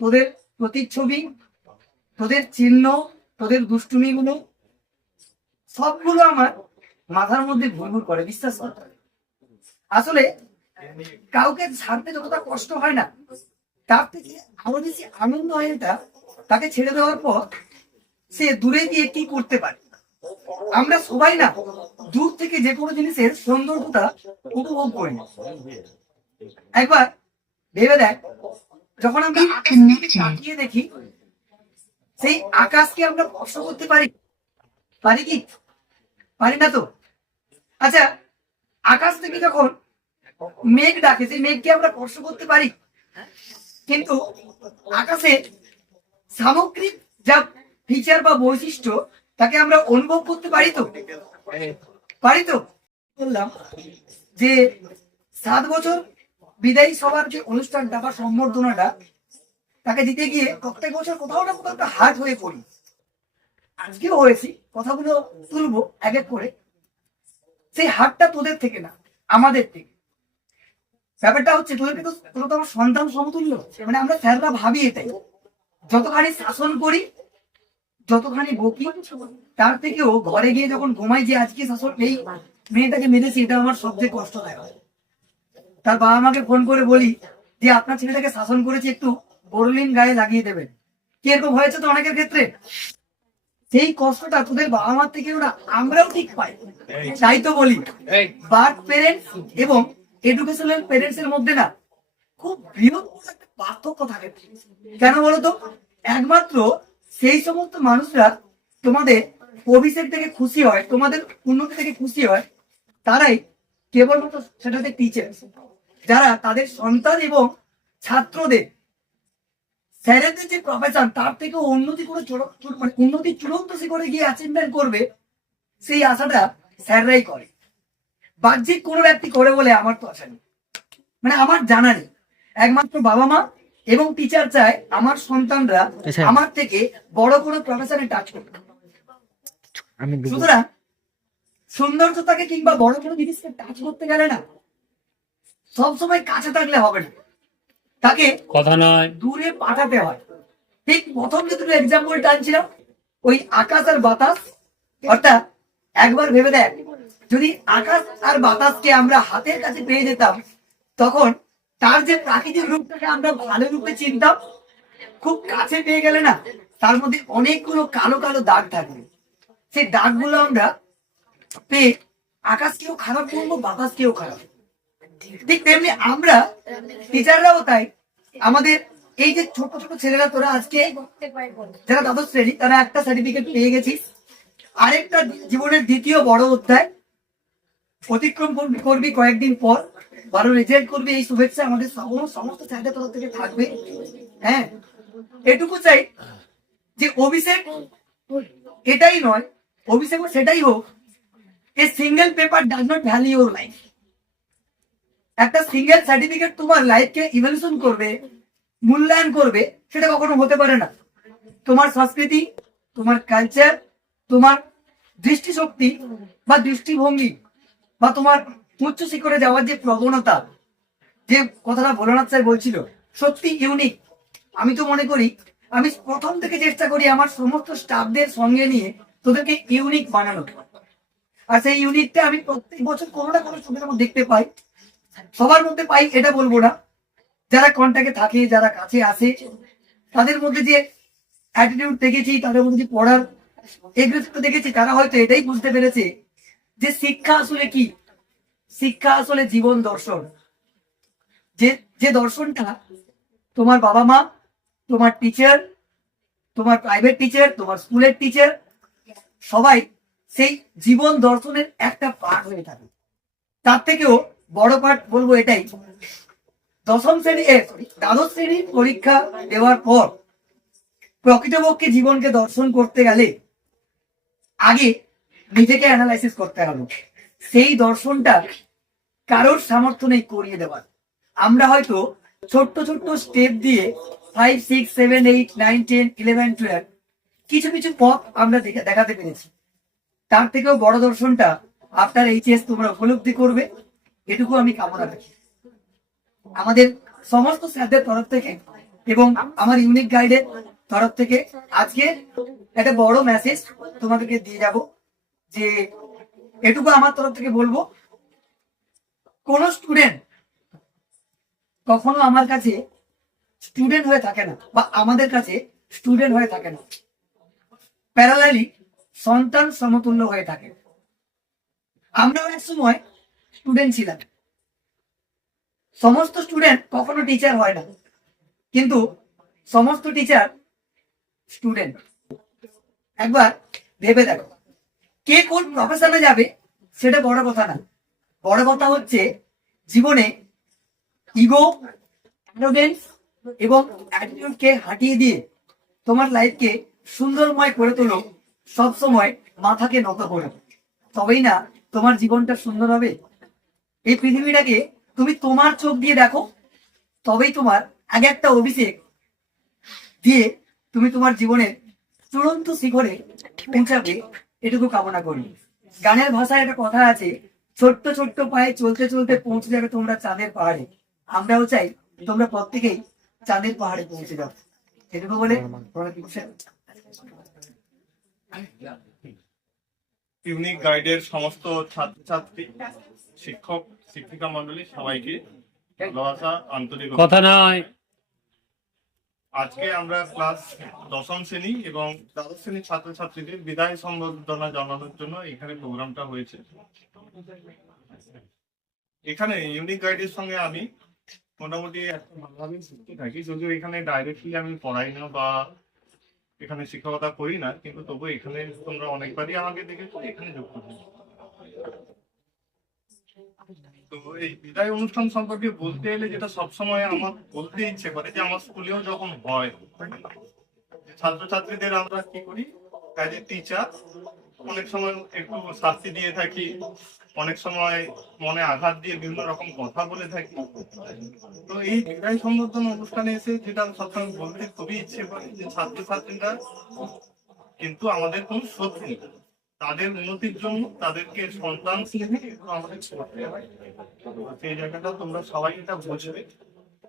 তোদের প্রতিচ্ছবি, তোদের চিহ্ন, তোদের দুষ্টুমিগুলো সবগুলো আমার মাথার মধ্যে ঘুরঘুর করে, বিশ্বাস কর। আসলে কাউকে ছাড়তে যতটা কষ্ট হয় না, তার থেকে আরো বেশি আনন্দ হয় এটা তাকে ছেড়ে দেওয়ার পর সে দূরে গিয়ে কি করতে পারে। আমরা সবাই না দূর থেকে যে কোনো জিনিসের সৌন্দর্যটা উপভোগ করি। একবার ভেবে দেখ, যখন আমরা তাকিয়ে দেখি সেই আকাশকে আমরা স্পর্শ করতে পারি, পারি কি? পারি না তো। আচ্ছা, আকাশ থেকে যখন মেঘ ডাকে, সেই মেঘকে আমরা স্পর্শ করতে পারি, কিন্তু আকাশে সামগ্রিক যা ফিচার বা বৈশিষ্ট্য তাকে আমরা অনুভব করতে পারি তো, পারি তো। বললাম যে 7 বছর বিদায়ী সভার যে অনুষ্ঠানটা বা সম্বর্ধনাটা তাকে দিতে গিয়ে প্রত্যেক বছর কোথাও না কোথাও একটা হাট হয়ে পড়ি। আজকেও হয়েছি, কথাগুলো তুলবো এক এক করে। সেই হাটটা তোদের থেকে না, আমাদের থেকে। ব্যাপারটা হচ্ছে তোদেরকে তো, তোরা তো আমার সন্তান সমতুল্য, মানে আমরা স্যাররা ভাবি এটাই, যতখানি শাসন করি, যতখানি বকি, তার থেকেও ঘরে গিয়ে যখন ঘুমাই যে আজকে শাসন এই মেয়েটাকে মেরেছি, এটা আমার সবচেয়ে কষ্টদায়ক। তার বাবা মাকে ফোন করে বলি যে আপনার ছেলেটাকে শাসন করেছি, একটু বরলিন গায়ে লাগিয়ে দেবেন। কি এরকম হয়েছে তো অনেকের ক্ষেত্রে। সেই কষ্টটা তোদের বাবা মার থেকেও না আমরাও ঠিক পাই। তাই তো বলি, বার্থ পেরেন্টস এবং এডুকেশনাল পেরেন্টস এর মধ্যে না খুব বৃহত্তর একটা পার্থক্য থাকে। কেন বলতো? একমাত্র সেই সমস্ত মানুষরা তোমাদের অভিষেক থেকে খুশি হয়, তোমাদের উন্নতি থেকে খুশি হয়, তারাই কেবলমাত্র সেটাতে টিচার, যারা তাদের সন্তান এবং ছাত্রদের স্যারেদের যে প্রফেশন তার থেকে উন্নতি করে মানে উন্নতির চূড়ান্ত শিখরে গিয়ে অ্যাচিভমেন্ট করবে, সেই আশাটা স্যাররাই করে। বাহ্যিক কোনো ব্যক্তি করে বলে আমার তো আশা নেই, মানে আমার জানা নেই। একমাত্র বাবা মা এবং টিচার চায় আমার সন্তানরা আমার থেকে বড় কোনো প্রফেশনে টাচ করবে। সুতরাং সৌন্দর্যতাকে কিংবা বড় কোনো জিনিসকে টাচ করতে গেলে না সবসময় কাছে থাকলে হবে না, তাকে কথা নয় দূরে পাঠাতে হয়। ঠিক প্রথম যে দুটো এক্সাম্পল টানছিলাম, ওই আকাশ আর বাতাস, অর্থাৎ একবার ভেবে দেখ, যদি আকাশ আর বাতাসকে আমরা হাতের কাছে পেয়ে যেতাম, তখন তার যে প্রাকৃতিক রূপটাকে আমরা ভালো রূপে চিনতাম, খুব কাছে পেয়ে গেলে না তার মধ্যে অনেকগুলো কালো কালো দাগ থাকবে। সেই দাগগুলো আমরা পেয়ে আকাশকেও খারাপ করবো, বাতাসকেও খারাপ। ঠিক তেমনি আমরা টিচাররাও তাই, আমাদের এই যে ছোট ছোট ছেলেরা, তোরা আজকে যারা দ্বাদশ শ্রেণী, তারা একটা সার্টিফিকেট পেয়ে গেছিস, আরেকটা জীবনের দ্বিতীয় বড় অধ্যায় অতিক্রম করবি কয়েকদিন পর, ভালো রেজাল্ট করবি, এই শুভেচ্ছা আমাদের সমস্ত স্যারদের তরফ থেকে থাকবে। হ্যাঁ, এটুকু চাই যে অভিষেক এটাই নয়, অভিষেক সেটাই হোক, a single paper does not value your life. একটা সিঙ্গেল সার্টিফিকেট তোমার লাইফকে ইভ্যালুয়েশন করবে, মূল্যায়ন করবে, সেটা কখনো হতে পারে না। তোমার সংস্কৃতি, তোমার কালচার, তোমার দৃষ্টিশক্তি বা দৃষ্টিভঙ্গি বা তোমার উচ্চ শিখরে যাওয়ার যে প্রবণতা, যে কথাটা ভোলানাথ স্যার বলছিল, সত্যি ইউনিক। আমি তো মনে করি, আমি প্রথম থেকে চেষ্টা করি আমার সমস্ত স্টাফদের সঙ্গে নিয়ে তোদেরকে ইউনিক বানানো, আর সেই ইউনিকটা আমি প্রত্যেক বছর কোনো না কোনো স্টুডেন্টের মধ্যে দেখতে পাই। সবার মধ্যে পাই এটা বলবো না, যারা কন্ট্যাক্টে থাকে, যারা কাছে আসে, তাদের মধ্যে যে অ্যাটিটিউড দেখেছি, তাদের মধ্যে যে পড়ার এগ্রেসিভ দেখেছি, তারা হয়তো এটাই বুঝতে পেরেছে যে শিক্ষা আসলে কি। শিক্ষা আসলে জীবন দর্শন। যে যে দর্শনটা তোমার বাবা মা, তোমার টিচার, তোমার প্রাইভেট টিচার, তোমার স্কুলের টিচার, সবাই সেই জীবন দর্শনের একটা পার্ট হয়ে থাকে। তার থেকেও বড় পার্ট বলবো এটাই, দ্বাদশ শ্রেণীর পরীক্ষা দেওয়ার পর প্রকৃতপক্ষে জীবনকে দর্শন করতে গেলে আগে নিজেকে অ্যানালাইসিস করতে হবে। সেই দর্শনটা কারোর সামর্থ্য নেই করিয়ে দেওয়ার। আমরা হয়তো ছোট্ট ছোট্ট স্টেপ দিয়ে 5, 6, 7, 8, 9, 10, 11, 12 কিছু কিছু পথ আমরা দেখাতে পেরেছি। তার থেকেও বড় দর্শনটা আফটার এইচএস তোমরা উপলব্ধি করবে, এটুকু আমি কামনা রাখি। আমাদের সমস্ত স্যারদের তরফ থেকে এবং আমার ইউনিক গাইডের তরফ থেকে আজকে একটা বড় মেসেজ তোমাদেরকে দিয়ে যাব, যে এটুকু আমার তরফ থেকে বলবো, কোন স্টুডেন্ট কখনো আমার কাছে স্টুডেন্ট হয়ে থাকে না, বা আমাদের কাছে স্টুডেন্ট হয়ে থাকে না, প্যারালালি সন্তান সমতুল্য হয়ে থাকে। আমরাও এক সময় স্টুডেন্ট ছিলাম। সমস্ত স্টুডেন্ট কখনো টিচার হয় না, কিন্তু সমস্ত টিচার স্টুডেন্ট। একবার ভেবে দেখো, কে কোন প্রফেশনে যাবে সেটা বড় কথা না, বড় কথা হচ্ছে জীবনে ইগো, অ্যারোগেন্স এবং অ্যাটিটিউডকে হাটিয়ে দিয়ে তোমার লাইফকে সুন্দরময় করে তোলো। সবসময় মাথাকে নত করে, তবেই না তোমার জীবনটা সুন্দর হবে। এই পৃথিবীটাকে তুমি তোমার চোখ দিয়ে দেখো, তবেই তোমার আগে একটা অভিষেক দিয়ে তুমি তোমার জীবনের চূড়ান্ত শিখরে পৌঁছাবে, এটুকু কামনা করি। গানের ভাষায় একটা কথা আছে, ছোট্ট ছোট্ট পায়ে চলতে চলতে পৌঁছে যাবে তোমরা চাঁদের পাহাড়ে। আমরাও চাই তোমরা প্রত্যেকেই চাঁদের পাহাড়ে পৌঁছে যাও। এটুকু বলে ইউনিক গাইডের সমস্ত ছাত্রছাত্রী, শিক্ষক, শিক্ষিকা মন্ডলী সবাইকে ভালোবাসা, আন্তরিক কথা নয়। আজকে আমরা ক্লাস 10ম শ্রেণী এবং দ্বাদশ শ্রেণীর ছাত্রছাত্রীদের বিদায় সম্বর্ধনা জানানোর জন্য এখানে প্রোগ্রামটা হয়েছে। এখানে ইউনিক গাইডের সঙ্গে আমি মোটামুটি ভালোভাবে যুক্ত থাকি, যদিও এখানে ডাইরেক্টলি আমি পড়াই না বা এখানে শিক্ষকতা করি না, কিন্তু তবু এখানে তোমরা অনেকবারই আমাকে দেখেছো এখানে যুক্ত থাকি। তো এই বিদায় অনুষ্ঠান সম্পর্কে বলতে এলে যেটা সবসময় আমার বলতে ইচ্ছে করে, যে আমার স্কুলেও যখন হয় ছাত্রছাত্রীদের আমরা কি করি, অ্যাজ এ টিচার অনেক সময় একটু শাস্তি দিয়ে থাকি, অনেক সময় মনে আঘাত দিয়ে বিভিন্ন রকম কথা বলে থাকি। তো এই বিদায় সম্বর্ধনা অনুষ্ঠানে এসে যেটা সবসময় বলতে খুবই ইচ্ছে করে, যে ছাত্রছাত্রীরা কিন্তু আমাদের কোন শত্রু নেই, তাদের উন্নতির জন্য তাদেরকে সন্তান স্নেহে আমাদের করতে হয়। সেই জায়গাটা তোমরা সবাই এটা বুঝবে,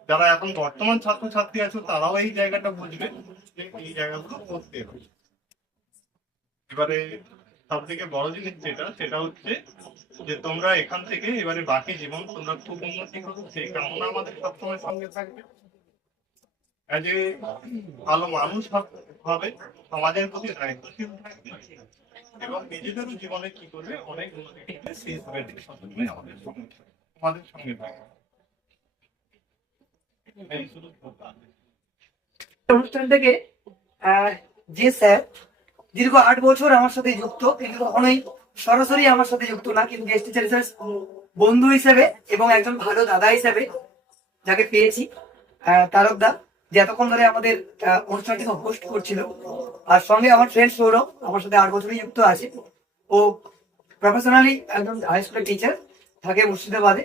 যারা এখন বর্তমান ছাত্রছাত্রী আছো তারাও এই জায়গাটা বুঝবে যে এই জায়গাগুলো করতে হবে। এবারে সব থেকে বড় জিনিস সেটা হচ্ছে যে তোমরা এখান থেকে এবারে বাকি জীবন তোমরা খুব উন্নতি করো, সেই কামনা আমাদের সবসময় সঙ্গে থাকবে। এজ এ ভালো মানুষ হবে, সমাজের প্রতি দায়িত্বশীল থাকবে এবং নিজেদেরও জীবনে কি করবে অনেক উন্নতি করবে, সেই সবসময় আমাদের সঙ্গে থাকবে। অনুষ্ঠান থেকে যে স্যার দীর্ঘ 8 বছর আমার সাথে যুক্ত, কিন্তু কখনোই সরাসরি আমার সাথে যুক্ত না, কিন্তু গেস্ট টিচার হিসেবে, বন্ধু হিসেবে এবং একজন ভালো দাদা হিসেবে যাকে পেয়েছি, তারক দা, যে এতক্ষণ ধরে আমাদের অনুষ্ঠানটিকে হোস্ট করছিল। আর সঙ্গে আমার ফ্রেন্ড সৌরভ আমার সাথে 8 বছরই যুক্ত আছে। ও প্রফেশনালি একজন হাই স্কুলের টিচার, থাকে মুর্শিদাবাদে।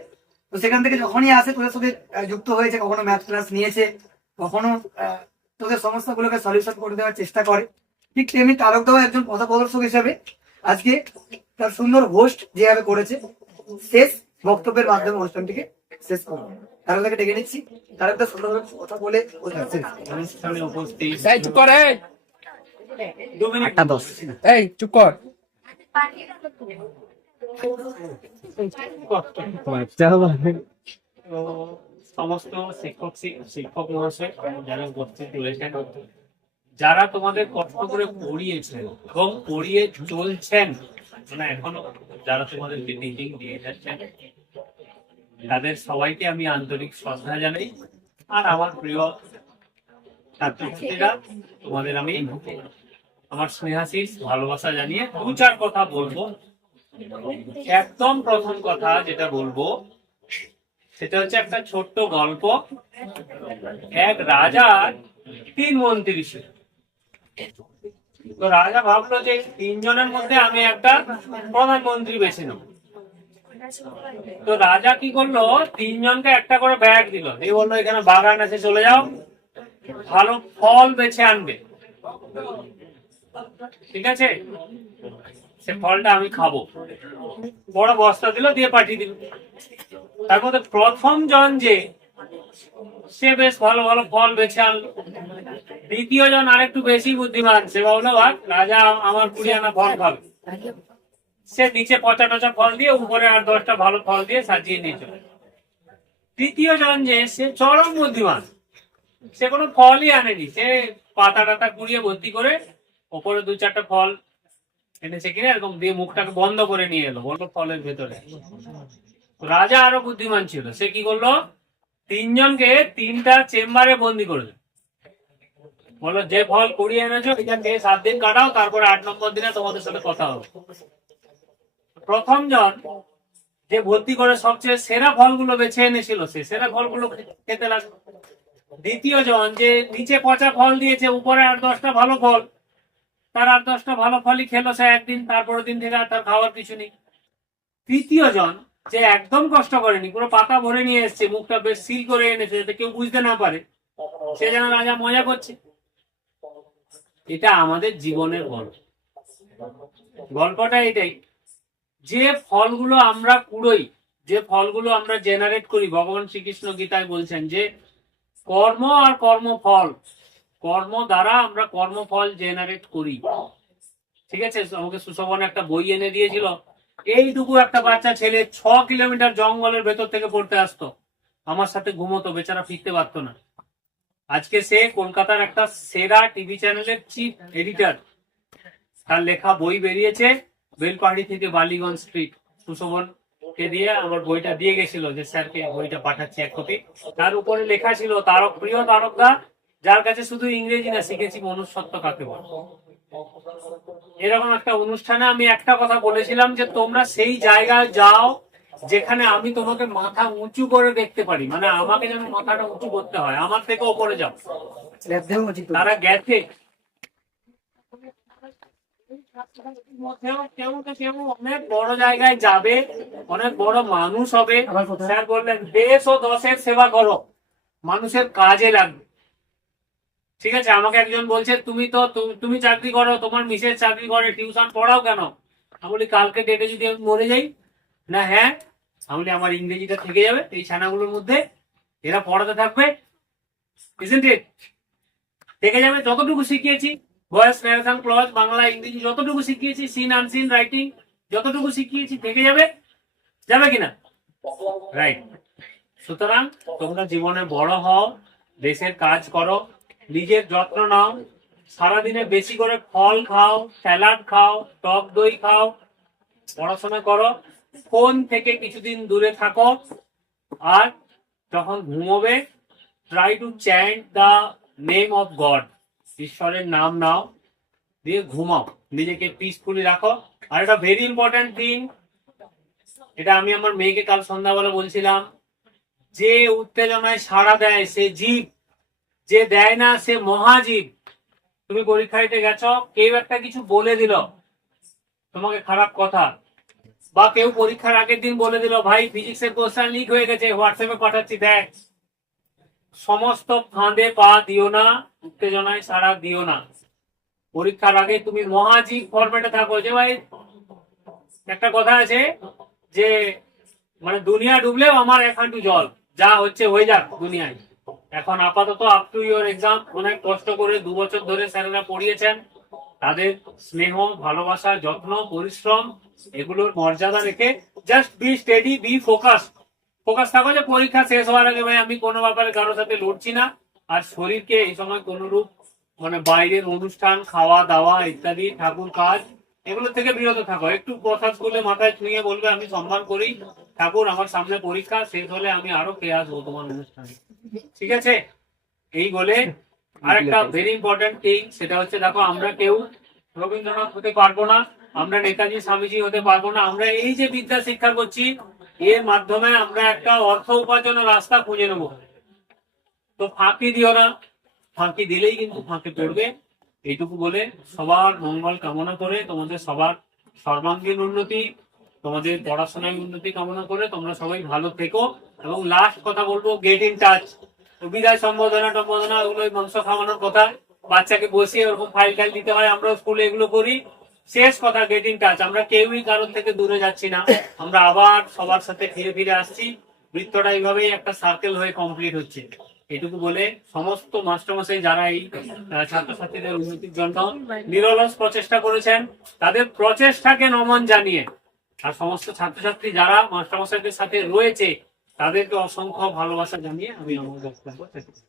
তো সেখান থেকে যখনই আসে তোদের সাথে যুক্ত হয়েছে, কখনো ম্যাথ ক্লাস নিয়েছে, কখনো তোদের সমস্যাগুলোকে সলিউশন করে দেওয়ার চেষ্টা করে। ঠিক তেমনি তারক দাও একজন পথপ্রদর্শক হিসেবে আজকে তার সুন্দর হোস্ট যেভাবে করেছে, শেষ বক্তব্যের মাধ্যমে অনুষ্ঠানটিকে শেষ করবো। তারক দাকে ডেকে নিচ্ছি, তারক দা সুন্দর কথা বলে অনুষ্ঠানে উপস্থিত চুপ কর, 8:10 এই চুপ কর। সমস্ত শিক্ষক মহাশয় যারা উপস্থিত রয়েছেন, যারা তোমাদের কষ্ট করে পড়িয়েছেন এবং পড়িয়ে চলছেন, মানে এখনো যারা তোমাদেরকে টিচিং দিয়ে যাচ্ছেন, তাদের সবাইকে আমি আন্তরিক শ্রদ্ধা জানাই। আর আমার প্রিয় ছাত্রছাত্রীরা, তোমাদের আমি আমার স্নেহাশিস ভালোবাসা জানিয়ে দু চার কথা বলবো। একদম প্রথম কথা যেটা বলবো সেটা হচ্ছে একটা ছোট্ট গল্প। এক রাজার 3 মন্ত্রী ছিল। তো রাজা ভাবলো যে 3 জনের মধ্যে আমি একটা প্রধানমন্ত্রী বেছে নেব। তো রাজা কি করলো, 3 জনকে একটা করে ব্যাগ দিল, দিয়ে বললো এখানে বাগান আছে, চলে যাও, ভালো ফল বেছে আনবে, ঠিক আছে, সে ফলটা আমি খাবো। বড় বস্তা দিল, দিয়ে পাঠিয়ে দিল। তার মধ্যে প্রথম জন যে, সে বেশ ভালো ভালো ফল বেছে আনলো। দ্বিতীয় জন আরেকটু বেশি বুদ্ধিমান, সে ভাবলো ভাগ রাজা আমার 20 আনা ফল খাবে, সে নিচে পচা টচা ফল দিয়ে উপরে আর 10টা ভালো ফল দিয়ে সাজিয়ে নিয়ে চলে। তৃতীয় জন যে, সে চরম বুদ্ধিমান, সে কোনো ফলই আনেনি, সে পাতা টাতা কুড়িয়ে ভর্তি করে ওপরে 2-4টা ফল এনেছে কিনে এরকম দিয়ে মুখটাকে বন্ধ করে নিয়ে এলো, বললো ফলের ভেতরে। রাজা আরো বুদ্ধিমান ছিল, সে কি করলো, 3 জনকে 3টা চেম্বারে বন্দি করে দিল। বললো যে ফল কুড়িয়ে এনেছো এটা খেয়ে 7 দিন কাটাও, তারপরে 8 নম্বর দিনে তোমাদের সাথে কথা হবে। প্রথম জন যে ভর্তি করে সবচেয়ে সেরা ফলগুলো বেছে এনেছিল, সে সেরা ফলগুলো খেতে লাগলো। দ্বিতীয় জন যে নিচে পচা ফল দিয়েছে, উপরে আর 10টা ভালো ফল, তার আর 10টা ভালো ফলই খেলো সে একদিন, তারপরের দিন থেকে আর তার খাওয়ার কিছু নেই। তৃতীয় জন যে একদম কষ্ট করেনি, পুরো পাতা ভরে নিয়ে এসছে, মুখটা বেশ সিল করে এনেছে যাতে কেউ বুঝতে না পারে, সে যেন রাজা মজা করছে। এটা আমাদের জীবনের গল্প। গল্পটা এটাই যে ফলগুলো আমরা কুড়োই, যে ফলগুলো আমরা জেনারেট করি, ভগবান শ্রীকৃষ্ণ গীতায় বলছেন যে কর্ম আর কর্মফল, কর্ম দ্বারা আমরা কর্মফল জেনারেট করি, ঠিক আছে। আমাকে সুশোভন একটা বই এনে দিয়েছিল, এইটুকু একটা বাচ্চা ছেলে 6 কিলোমিটার জঙ্গলের ভেতর থেকে পড়তে আসতো, আমার সাথে ঘুমোতো, বেচারা ফিরতে পারতো না। আজকে সে কলকাতার একটা সেরা টিভি চ্যানেলের চিফ এডিটর, তার লেখা বই বেরিয়েছে বেলপাহাড়ি থেকে বালিগঞ্জ স্ট্রিট। সুশোভন কে দিয়ে আমার বইটা দিয়ে গেছিল যে স্যারকে বইটা পাঠাচ্ছি 1 কপি। তার উপরে লেখা ছিল তারক প্রিয় তারকদা, যার কাছে শুধু ইংরেজি না শিখেছি মনুষ্যত্ব কাকে বলে। এরকম একটা অনুষ্ঠানে আমি একটা কথা বলেছিলাম যে তোমরা সেই জায়গায় যাও যেখানে আমি তোমাকে মাথা উঁচু করে দেখতে পারি, মানে আমাকে যেন মাথাটা উঁচু করতে হয়, আমার থেকে ওপরে যাও। তারা গেছে, কেউ অনেক বড় জায়গায় যাবে, অনেক বড় মানুষ হবে। স্যার বললেন দেশ ও দশের সেবা করো, মানুষের কাজে লাগবে, ঠিক আছে। আমাকে একজন বলছে তুমি চাকরি করো, তোমার মিসেস চাকরি করে, টিউশন পড়াও কেন? আমি বলি কালকে ডেটে যদি আমি মরে যাই, না হ্যাঁ, আমি বলি আমার ইংরেজিটা থেকে যাবে এই ছানাগুলোর মধ্যে, এরা পড়াতে থাকবে, isn't it? থেকে যাবে। যতটুকু শিখিয়েছি, ভয়েস ন্যারেশন ক্লজ, বাংলা ইংরেজি যতটুকু শিখিয়েছি, সিন আনসিন রাইটিং যতটুকু শিখিয়েছি, থেকে যাবে, যাবে কিনা? রাইট। সুতরাং তোমরা জীবনে বড় হও, দেশের কাজ করো, নিজের যত্ন নাও, সারাদিনে বেশি করে ফল খাও, স্যালাড খাও, টক দই খাও, পড়াশোনা করো, ফোন থেকে কিছুদিন দূরে থাকো, আর যখন ঘুমোবে try to chant the name of God, ঈশ্বরের নাম নাও, দিয়ে ঘুমাও, নিজেকে পিসফুলি রাখো। আর এটা ভেরি ইম্পর্টেন্ট থিং, এটা আমি আমার মেয়েকে কাল সন্ধ্যাবেলা বলছিলাম, যে উত্তেজনায় সাড়া দেয় সে জীব, যে দেয় না সে মহাজীব। তুমি পরীক্ষা দিতে গেছ, কেউ একটা কিছু বলে দিল তোমাকে খারাপ কথা, বা কেউ পরীক্ষার আগের দিন বলে দিল ভাই ফিজিক্সের কোশ্চেন লিক হয়ে গেছে, হোয়াটসঅ্যাপে পাঠাচ্ছি দেখ। সমস্ত ফাঁদে পা দিও না, উত্তেজনায় সাড়া দিও না। পরীক্ষার আগে তুমি মহাজীব ফরম্যাটে থাকো, যে ভাই একটা কথা আছে যে মানে দুনিয়া ডুবলেও আমার 1 হাঁটু জল, যা হচ্ছে হয়ে যাক দুনিয়ায়। এখন আপাতত আপ টু ইউর এক্সাম, অনেক কষ্ট করে 2 বছর ধরে স্যারেরা পড়িয়েছেন, তাদের স্নেহ, ভালোবাসা, যত্ন, পরিশ্রম এগুলোর মর্যাদা রেখে just be steady, be focus থাকো যে পরীক্ষা শেষ হওয়ার আগে ভাই আমি কোনো ব্যাপারে কারোর সাথে লড়ছি না। আর শরীরকে এই সময় কোন রূপ মানে বাইরের অনুষ্ঠান, খাওয়া দাওয়া ইত্যাদি, ঠাকুর কাজ, এগুলো থেকে বিরত থাকো। একটু কথা স্কুলে মাথায় ছুঁয়ে বলবে আমি সম্মান করি ঠাকুর, আমার সামনে পরীক্ষা শেষ হলে আমি আরো কে আসবো তোমার অনুষ্ঠানে, ঠিক আছে? এই বলে আরেকটা ভেরি ইম্পর্টেন্ট থিং, সেটা হচ্ছে দেখো আমরা কেউ রবীন্দ্রনাথ হতে পারবো না, আমরা নেতাজি স্বামীজি হতে পারবো না। আমরা এই যে বিদ্যা শিক্ষা করছি এর মাধ্যমে আমরা একটা অর্থ উপার্জনের রাস্তা খুঁজে নেবো। তো ফাঁকি দিও না, ফাঁকি দিলেই কিন্তু ফাঁকে পড়বে। এইটুকু বলে সবার মঙ্গল কামনা করে, তোমাদের সবার সর্বাঙ্গীন উন্নতি, তোমাদের পড়াশোনায় উন্নতি কামনা করে তোমরা সবাই ভালো থেকো। এবং লাস্ট কথা বলবো, গেট ইন টাচ। বিদায় সম্বোধনা টম্বোধনা ওগুলো মাংস খাওয়ানোর কথা, বাচ্চাকে বসিয়ে ওরকম ফাইল টাইল দিতে হয়, আমরা স্কুলে এগুলো করি। শেষ কথা, গেট ইন টাচ। আমরা কেউই কারোর থেকে দূরে যাচ্ছি না, আমরা আবার সবার সাথে ফিরে ফিরে আসছি। বৃত্তটা এইভাবেই একটা সার্কেল হয়ে কমপ্লিট হচ্ছে। এটুকু বলে সমস্ত মাস্টারমশাই যারা এই ছাত্রছাত্রীদের উন্নতির জন্য নিরলস প্রচেষ্টা করেছেন, তাদের প্রচেষ্টাকে নমন জানিয়ে, আর সমস্ত ছাত্রছাত্রী যারা মাস্টারমশাইদের সাথে রয়েছে তাদেরকে অসংখ্য ভালোবাসা জানিয়ে আমি আমার বক্তব্য শেষ করছি।